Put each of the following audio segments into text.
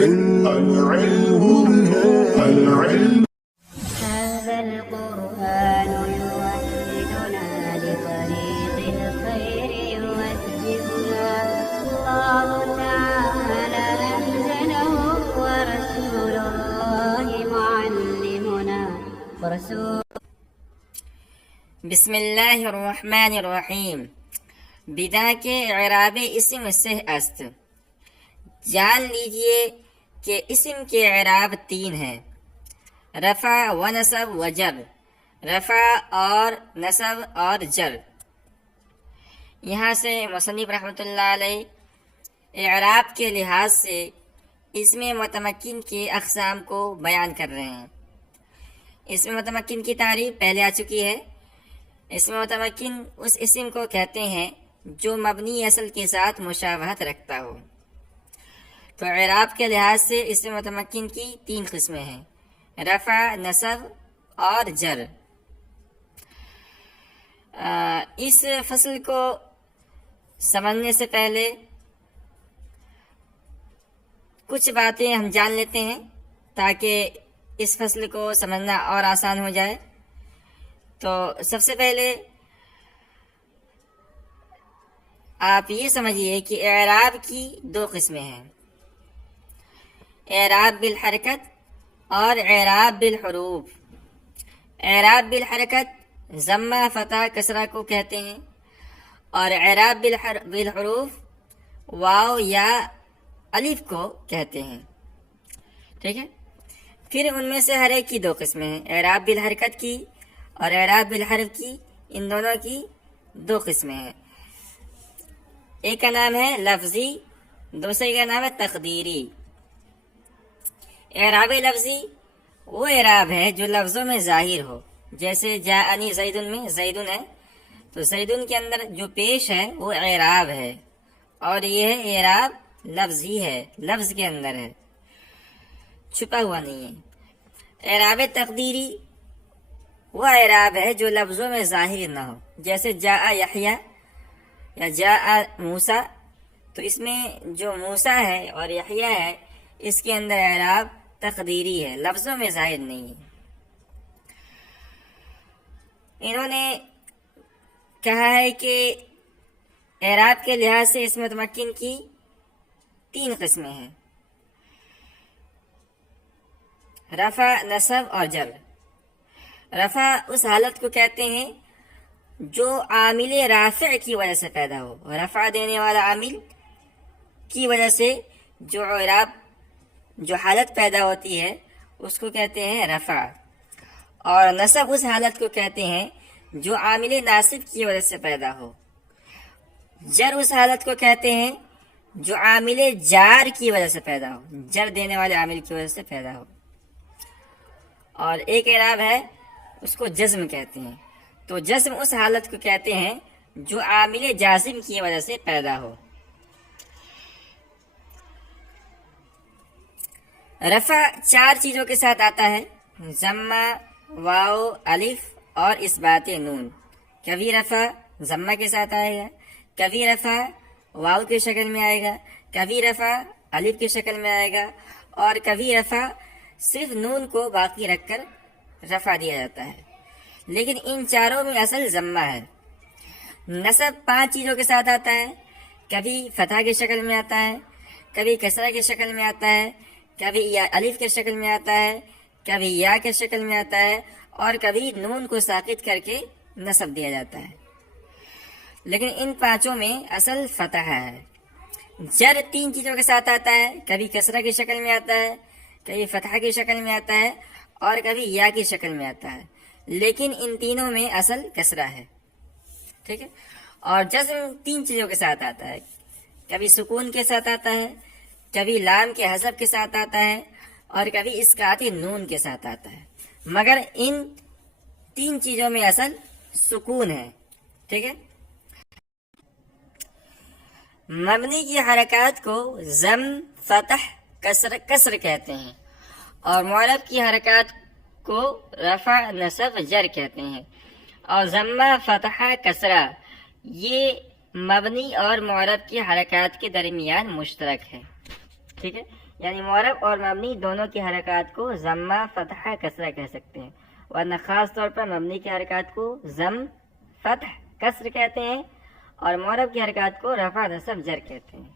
العلم هذا القرآن يوحدنا لطريق الخير يوجهنا الله تعالى أنزله ورسول الله معلمنا بسم اللہ الرحمن الرحیم. بدا کے اعراب اسم سے است. جان لیجئے کہ اسم کے اعراب 3 ہیں: رفع و نصب و جر. رفع اور نصب اور جر. یہاں سے مصنف رحمۃ اللہ علیہ اعراب کے لحاظ سے اسم متمکن کے اقسام کو بیان کر رہے ہیں. اسم متمکن کی تعریف پہلے آ چکی ہے. اسم متمکن اس اسم کو کہتے ہیں جو مبنی اصل کے ساتھ مشابہت رکھتا ہو. تو اعراب کے لحاظ سے اسم متمکن کی 3 قسمیں ہیں: رفع، نصب اور جر. اس فصل کو سمجھنے سے پہلے کچھ باتیں ہم جان لیتے ہیں تاکہ اس فصل کو سمجھنا اور آسان ہو جائے. تو سب سے پہلے آپ یہ سمجھیے کہ اعراب کی 2 قسمیں ہیں: اعراب بالحرکت اور اعراب بالحروف. اعراب بالحرکت ضمہ، فتح، کسرہ کو کہتے ہیں، اور اعراب بالحروف واو یا الف کو کہتے ہیں. ٹھیک ہے. پھر ان میں سے ہر ایک کی 2 قسمیں ہیں: اعراب بالحرکت کی اور اعراب بالحرف کی. ان دونوں کی 2 قسمیں ہیں. ایک کا نام ہے لفظی، دوسرے کا نام ہے تقدیری. اعراب لفظی وہ اعراب ہے جو لفظوں میں ظاہر ہو، جیسے جاءنی زیدن میں زیدن ہے تو زیدن کے اندر جو پیش ہے وہ اعراب ہے، اور یہ اعراب لفظی ہے، لفظ کے اندر ہے، چھپا ہوا نہیں ہے. اعراب تقدیری وہ اعراب ہے جو لفظوں میں ظاہر نہ ہو، جیسے جاء یحییٰ یا جاء موسیٰ. تو اس میں جو موسیٰ ہے اور یحییٰ ہے اس کے اندر اعراب تقدیری ہے، لفظوں میں ظاہر نہیں ہے. انہوں نے کہا ہے کہ اعراب کے لحاظ سے اسم متمکن کی 3 قسمیں ہیں: رفع، نصب اور جر. رفع اس حالت کو کہتے ہیں جو عامل رافع کی وجہ سے پیدا ہو. رفع دینے والا عامل کی وجہ سے جو اعراب جو حالت پیدا ہوتی ہے اس کو کہتے ہیں رفع. اور نصب اس حالت کو کہتے ہیں جو عامل ناصب کی وجہ سے پیدا ہو. جر اس حالت کو کہتے ہیں جو عامل جار کی وجہ سے پیدا ہو، جر دینے والے عامل کی وجہ سے پیدا ہو. اور ایک اعراب ہے اس کو جزم کہتے ہیں. تو جزم اس حالت کو کہتے ہیں جو عامل جازم کی وجہ سے پیدا ہو. رفع 4 چیزوں کے ساتھ آتا ہے: ضمہ، واو، الف اور اثبات نون. کبھی رفع ضمہ کے ساتھ آئے گا، کبھی رفع واو کی شکل میں آئے گا، کبھی رفع الف کی شکل میں آئے گا، اور کبھی رفع صرف نون کو باقی رکھ کر رفع دیا جاتا ہے. لیکن ان چاروں میں اصل ضمہ ہے. نصب 5 چیزوں کے ساتھ آتا ہے: کبھی فتح کی شکل میں آتا ہے، کبھی کسرہ کی شکل میں آتا ہے، کبھی یا الف کی شکل میں آتا ہے، کبھی یا کی شکل میں آتا ہے، اور کبھی نون کو ساقط کر کے نصب دیا جاتا ہے. لیکن ان 5 میں اصل فتح ہے. جر 3 چیزوں کے ساتھ آتا ہے: کبھی کسرہ کی شکل میں آتا ہے، کبھی فتح کی شکل میں آتا ہے، اور کبھی یا کی شکل میں آتا ہے. لیکن ان تینوں میں اصل کسرہ ہے. ٹھیک ہے. اور جزم 3 چیزوں کے ساتھ آتا ہے: کبھی سکون کے ساتھ آتا ہے، کبھی لام کے حذف کے ساتھ آتا ہے، اور کبھی اسقاط نون کے ساتھ آتا ہے. مگر ان 3 چیزوں میں اصل سکون ہے. ٹھیک ہے. مبنی کی حرکات کو ضم، فتح، کسر کہتے ہیں، اور معرب کی حرکات کو رفع، نصب، جر کہتے ہیں. اور ضمہ، فتحہ، کسرہ یہ مبنی اور معرب کی حرکات کے درمیان مشترک ہے. ٹھیک ہے، یعنی معرب اور مبنی دونوں کی حرکات کو ضمہ فتحہ کسرہ کہہ سکتے ہیں، ورنہ خاص طور پر مبنی کی حرکات کو ضم فتح کسر کہتے ہیں اور معرب کی حرکات کو رفع نصب جر کہتے ہیں۔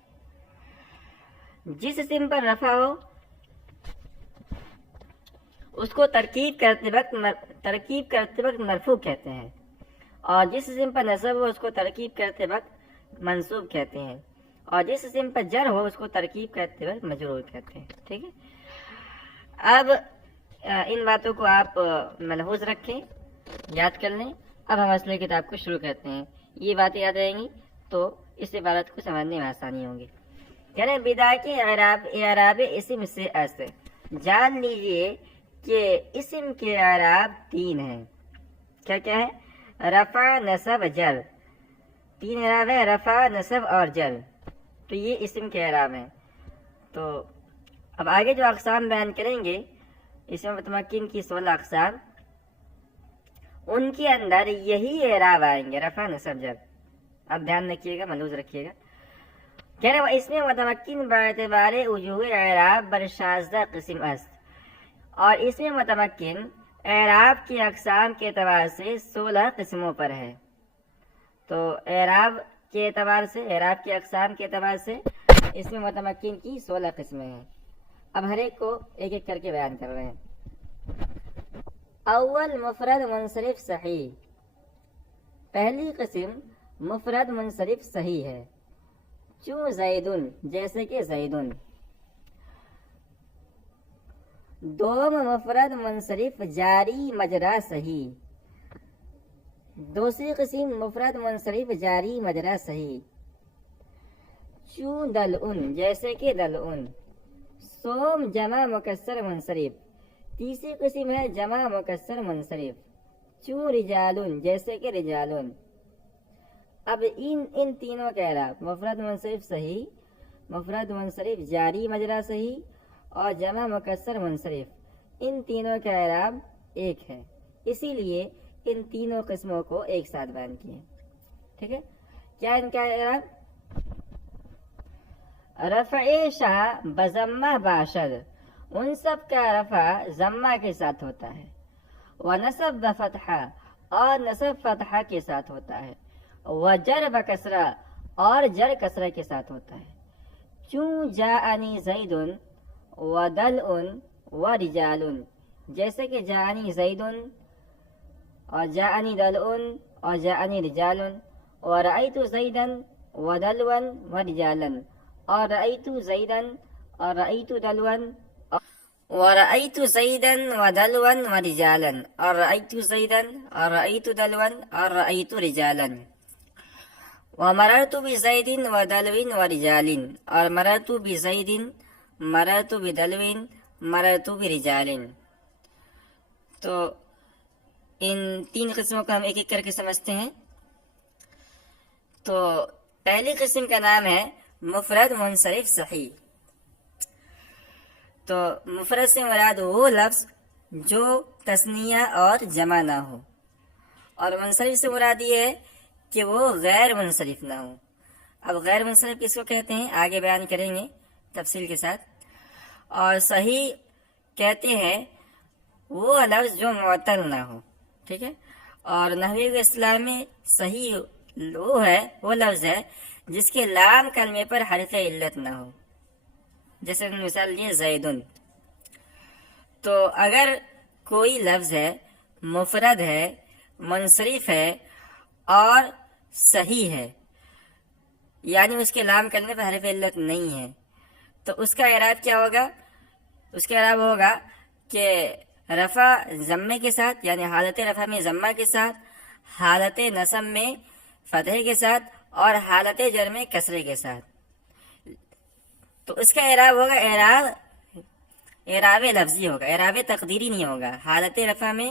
جس اسم پر رفع ہو اس کو ترکیب کرتے وقت مرفوع کہتے ہیں، اور جس اسم پر نصب ہو اس کو ترکیب کرتے وقت منصوب کہتے ہیں، اور جس اسم پر جر ہو اس کو ترکیب کرتے وقت مجرور کہتے ہیں۔ ٹھیک ہے، اب ان باتوں کو آپ ملحوظ رکھیں، یاد کر لیں۔ اب ہم اصل کتاب کو شروع کرتے ہیں، یہ باتیں یاد رہیں گی تو اس عبارت کو سمجھنے میں آسانی ہوگی۔ یعنی بداع کے اعراب اسم سے است، جان لیجئے کہ اسم کے اعراب 3 ہیں۔ کیا کیا ہے؟ رفع نصب جر، 3 اعراب ہیں، رفع نصب اور جر، تو یہ اسم کے اعراب ہیں۔ تو اب آگے جو اقسام بیان کریں گے اسم متمکن کی 16 اقسام، ان کے اندر یہی اعراب آئیں گے، رفع نصب جر۔ اب دھیان رکھیے گا، ملحوظ رکھیے گا، کہہ رہے وہ اسم متمکن باعتبار وجوہ اعراب برشازدہ قسم است، اور اسم متمکن اعراب کی اقسام کے اعتبار سے 16 قسموں پر ہے۔ تو اعراب کے اعتبار سے، اعراب کی اقسام کے اعتبار سے اسم متمکن کی 16 قسمیں ہیں۔ اب ہر ایک کو ایک ایک کر کے بیان کر رہے ہیں۔ اول مفرد منصرف صحیح، پہلی قسم مفرد منصرف صحیح ہے، چوں زیدن، جیسے کہ زیدن۔ دوم مفرد منصرف جاری مجرا صحیح، دوسری قسم مفرد منصرف جاری مجرا صحیح، چوں دلعن، جیسے کہ دلعن۔ سوم جمع مکسر منصرف، تیسری قسم ہے جمع مکسر منصرف، چوں رجالن، جیسے کہ رجالن۔ اب ان تینوں کا اعراب مفرد منصرف صحیح، مفرد منصرف جاری مجرا صحیح اور جمع مکسر منصرف، ان تینوں کا اعراب ایک ہے، اسی لیے ان تینوں قسموں کو ایک ساتھ بیان کیے۔ ٹھیک ہے، کیا ان کا اعراب؟ رفع شاہ بضمہ باشد، ان سب کا رفع ضمہ کے ساتھ ہوتا ہے، ونصب بفتحہ، اور نصب فتحہ کے ساتھ ہوتا ہے، وجر بکسرہ، اور جر کسرہ کے ساتھ ہوتا ہے، چوں جاءنی زیدن ودلعن ورجالن، جیسے کہ جاءنی زیدن اور جاءنی دلعن اور جاءنی رجالن، ورأیت زیدن ودلعن ورجالن، اور رأیت زیدن اور رأیت دلعن، ورأیت زیدن ودلعن ورجالن، اور رأیت زیدن اور رأیت دلعن اور رأیت رجالن، ومررت بزید ودلو ورجال، اور مررت بزید، مررت بدلو، مررت برجال۔ تو ان 3 قسموں کو ہم ایک ایک کر کے سمجھتے ہیں۔ تو پہلی قسم کا نام ہے مفرد منصرف صحیح۔ تو مفرد سے مراد وہ لفظ جو تثنیہ اور جمع نہ ہو، اور منصرف سے مراد یہ ہے کہ وہ غیر منصرف نہ ہو۔ اب غیر منصرف کس کو کہتے ہیں آگے بیان کریں گے تفصیل کے ساتھ۔ اور صحیح کہتے ہیں وہ لفظ جو معطل نہ ہو، ٹھیک ہے۔ اور نحوی و اصطلاح میں صحیح وہ لفظ ہے جس کے لام کلمے پر حرف علت نہ ہو، جیسے مثال لیے زیدن۔ تو اگر کوئی لفظ ہے، مفرد ہے، منصرف ہے اور صحیح ہے، یعنی اس کے لام کلمے پر حرف علت نہیں ہے، تو اس کا اعراب کیا ہوگا؟ اس کا اعراب ہوگا کہ رفع ضمے کے ساتھ، یعنی حالت رفع میں ضمہ کے ساتھ، حالت نصب میں فتح کے ساتھ، اور حالت جر میں کسرے کے ساتھ۔ تو اس کا اعراب ہوگا اعراب لفظی ہوگا، اعراب تقدیری نہیں ہوگا۔ حالت رفع میں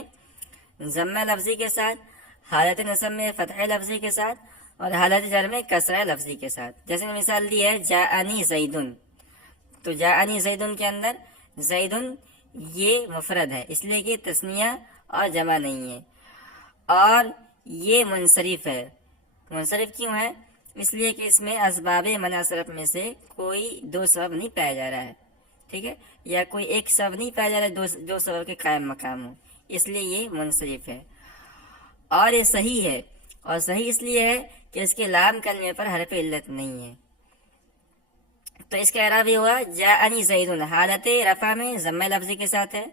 ضمہ لفظی کے ساتھ، حالت نصب میں فتح لفظی کے ساتھ، اور حالت جر میں کسرہ لفظی کے ساتھ۔ جیسے مثال دی ہے جاءنی زیدن، تو جاءنی زیدن کے اندر زیدن یہ مفرد ہے، اس لیے کہ تثنیہ اور جمع نہیں ہے، اور یہ منصرف ہے۔ منصرف کیوں ہے؟ اس لیے کہ اس میں اسباب منع صرف میں سے کوئی دو سبب نہیں پایا جا رہا ہے، ٹھیک ہے، یا کوئی ایک سبب نہیں پایا جا رہا ہے دو سبب کے قائم مقام ہو، اس لیے یہ منصرف ہے، اور یہ صحیح ہے، اور صحیح اس لیے ہے کہ اس کے لام کلمے پر حرف علت نہیں ہے۔ تو اس کا اعراب یہ ہوا جاءنی زید، حالت رفع میں ضمہ لفظی کے ساتھ ہے،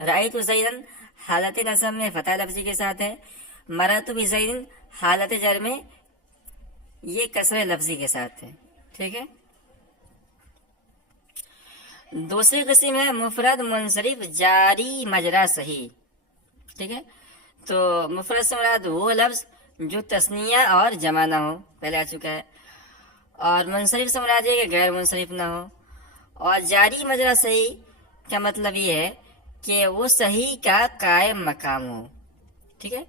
رأیت زیدا حالت نصب میں فتح لفظی کے ساتھ ہے، مررت بزید حالت جر میں یہ کسر لفظی کے ساتھ ہے، ٹھیک ہے۔ دوسری قسم ہے مفرد منصرف جاری مجرا صحیح، ٹھیک ہے۔ تو مفرد سے مراد وہ لفظ جو تثنیہ اور جمع نہ ہو، پہلے آ چکا ہے، اور منصرف سے مراد یہ کہ غیر منصرف نہ ہو، اور جاری مجرا صحیح کا مطلب یہ ہے کہ وہ صحیح کا قائم مقام ہو، ٹھیک ہے۔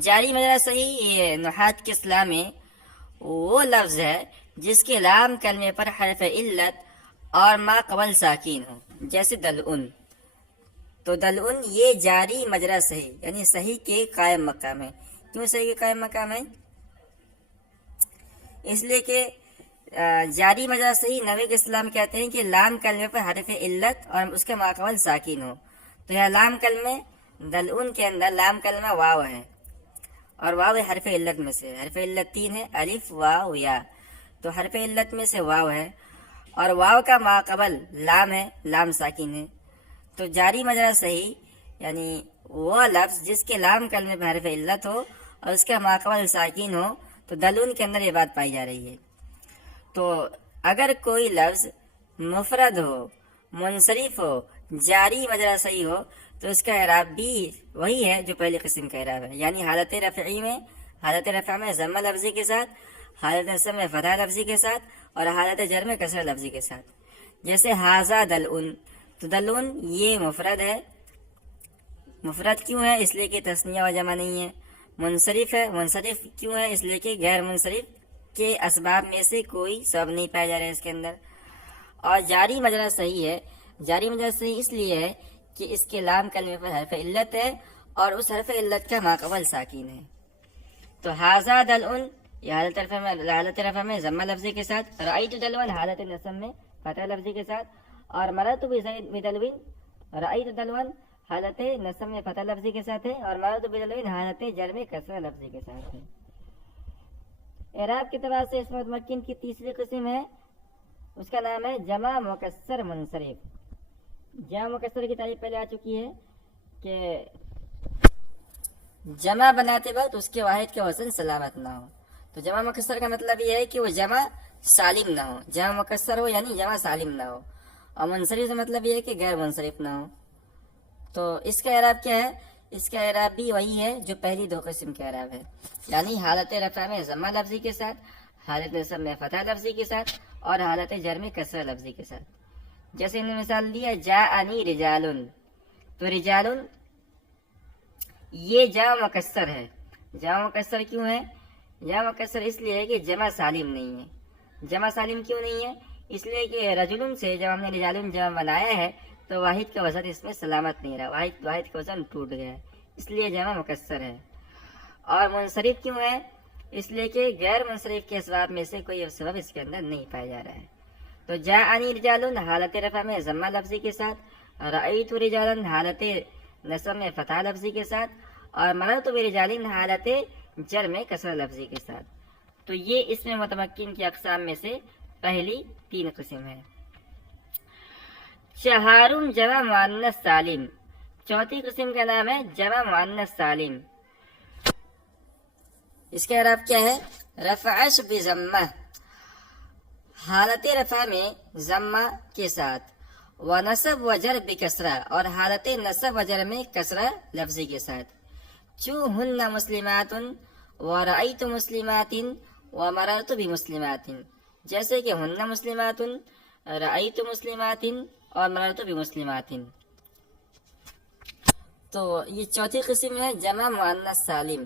جاری مجرا صحیح یہ نحات کی اصطلاح میں وہ لفظ ہے جس کے لام کلمے پر حرف علت اور ما قبل ساکین ہو، جیسے دلعن۔ تو دلعن یہ جاری مجرا صحیح یعنی صحیح کے قائم مقام ہے۔ کیوں صحیح کے قائم مقام ہے؟ اس لیے کہ جاری مجرا صحیح نبی کے اسلام کہتے ہیں کہ لام کلمے پر حرف علت اور اس کے ما قبل ساکین ہو۔ تو یہ لام کلمے دلعن کے اندر لام کلمہ واو ہے، اور واو حرف علت میں سے، حرف علت 3 ہے، الف واو یا، تو حرف علت میں سے واو ہے، اور واو کا ما قبل لام ہے، لام ساکن ہے۔ تو جاری مجرا صحیح یعنی وہ لفظ جس کے لام کلمے پہ حرف علت ہو اور اس کا ما قبل ساکن ہو، تو دلون کے اندر یہ بات پائی جا رہی ہے۔ تو اگر کوئی لفظ مفرد ہو، منصرف ہو، جاری مجرا صحیح ہو، تو اس کا اعراب بھی وہی ہے جو پہلی قسم کا اعراب ہے، یعنی حالت رفع میں ضمہ لفظی کے ساتھ، حالت نصب میں فتح لفظی کے ساتھ، اور حالت جر میں کسر لفظی کے ساتھ۔ جیسے ھذا دلعن، تو دلعن یہ مفرد ہے۔ مفرد کیوں ہے؟ اس لیے کہ تثنیہ و جمع نہیں ہے۔ منصرف ہے، منصرف کیوں ہے؟ اس لیے کہ غیر منصرف کے اسباب میں سے کوئی سبب نہیں پایا جا رہا ہے اس کے اندر۔ اور جاری مجرا صحیح ہے، جاری مجرا صحیح اس لیے ہے کہ اس کے لام کلمے پر حرف علت ہے اور اس حرف علت کا ما قبل ساکین ہے۔ تو ھذا دلعن یہ حالت رفع میں ضمہ لفظی کے ساتھ، رأیت دلعن حالت نصب میں فتح لفظی کے ساتھ، اور مررت بدلعن، رأیت دلعن حالت نصب میں فتح لفظی کے ساتھ ہے، اور مررت بدلعن حالت جر میں کسر لفظی کے ساتھ ہے۔ اعراب کے اعتبار سے اسم متمکن کی تیسری قسم ہے، اس کا نام ہے جمع مکسر منصرف۔ جمع مکسر کی تعریف پہلے آ چکی ہے کہ جمع بناتے وقت اس کے واحد کا وزن سلامت نہ ہو۔ تو جمع مکسر کا مطلب یہ ہے کہ وہ جمع سالم نہ ہو، جمع مکسر ہو یعنی جمع سالم نہ ہو، اور منصرف سے مطلب یہ ہے کہ غیر منصرف نہ ہو۔ تو اس کا اعراب کیا ہے؟ اس کا اعراب بھی وہی ہے جو پہلی دو قسم کا اعراب ہے، یعنی حالت رفع میں ضمہ لفظی کے ساتھ، حالت نصب میں فتح لفظی کے ساتھ، اور حالت جر میں کسر لفظی کے ساتھ۔ جیسے انہوں نے مثال دیا جاءنی رجالن، تو رجالن یہ جمع مکسر ہے۔ جمع مکسر کیوں ہے؟ جمع مکسر اس لیے ہے کہ جمع سالم نہیں ہے۔ جمع سالم کیوں نہیں ہے؟ اس لیے کہ رجلن سے جب ہم نے رجالن جمع بنایا ہے تو واحد کا وزن اس میں سلامت نہیں رہا، واحد کا وزن ٹوٹ گیا ہے، اس لیے جمع مکسر ہے۔ اور منصرف کیوں ہے؟ اس لیے کہ غیر منصرف کے اسباب میں سے کوئی سبب اس کے اندر نہیں پایا جا رہا ہے۔ تو جاءنی رجالن حالت رفع میں ضمہ لفظی کے ساتھ، رأیت رجالن حالت نصب میں فتح لفظی کے ساتھ، اور مررت برجالن حالت جر میں کسر لفظی کے ساتھ۔ تو یہ اس میں متمکن کی اقسام میں سے پہلی 3 قسم ہے۔ چہارم جمع مؤنث سالم، چوتھی قسم کا نام ہے جمع مؤنث سالم۔ اس کا اعراب کیا ہے؟ رفعش بضمہ، حالت رفع میں ضمہ کے ساتھ، ونصب و جر بکسرہ، اور حالت نصب و جر میں کسرہ لفظی کے ساتھ۔ چو ہن مسلمات ورأیت مسلمات ومررت بمسلمات، جیسے کہ ہن مسلمات، رأیت مسلمات، اور مررت بمسلمات۔ تو یہ چوتھی قسم ہے جمع مؤنث سالم۔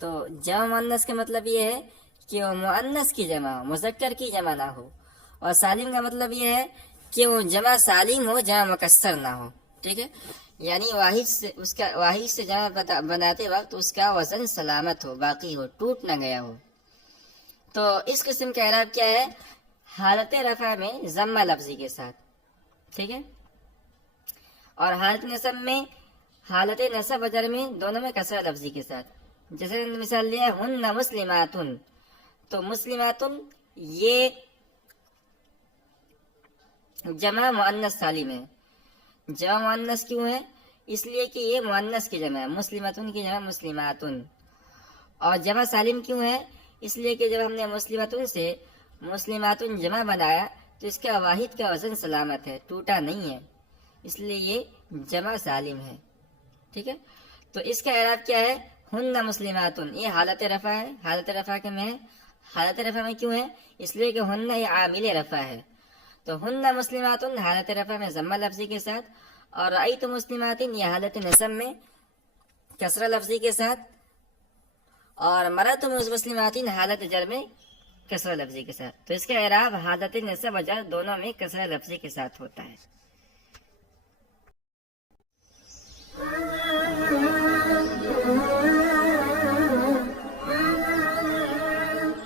تو جمع مؤنث کا مطلب یہ ہے کہ وہ مؤنث کی جمع ہو، مذکر کی جمع نہ ہو، اور سالم کا مطلب یہ ہے کہ وہ جمع سالم ہو، جمع مکسر نہ ہو، ٹھیک ہے، یعنی واحد سے جمع بناتے وقت اس کا وزن سلامت ہو، باقی ہو، ٹوٹ نہ گیا ہو۔ تو اس قسم کا اعراب کیا ہے؟ حالت رفع میں ضمہ لفظی کے ساتھ، ٹھیک ہے، اور حالت نصب میں، حالت نصب و جر میں دونوں میں کسرہ لفظی کے ساتھ. جیسے مثال لیا ہن مسلماتن، تو مسلماتن یہ جمع مؤنث سالم ہے. جمع مؤنث کیوں ہے؟ اس لیے کہ یہ مؤنث کی جمع ہے، مسلماتن کی جمع مسلماتن. اور جمع سالم کیوں ہے؟ اس لیے کہ جب ہم نے مسلماتن سے مسلماتن جمع بنایا تو اس کا واحد کا وزن سلامت ہے، ٹوٹا نہیں ہے، اس لیے یہ جمع سالم ہے، ٹھیک ہے. تو اس کا اعراب کیا ہے؟ ہن مسلماتن، یہ حالت رفع ہے، حالت رفع کے میں ہے. حالت رفع میں کیوں ہے؟ اس لیے کہ ہن یہ عامل رفع ہے. تو ہن مسلماتن حالت رفع میں ضمہ لفظی کے ساتھ، اور رأیت مسلماتن یہ حالت نصب میں کسرہ لفظی کے ساتھ، اور مررت مسلماتن حالت جر میں کسرہ لفظی کے ساتھ. تو اس کا اعراب حالت نصب و جر دونوں میں کسرہ لفظی کے ساتھ ہوتا ہے.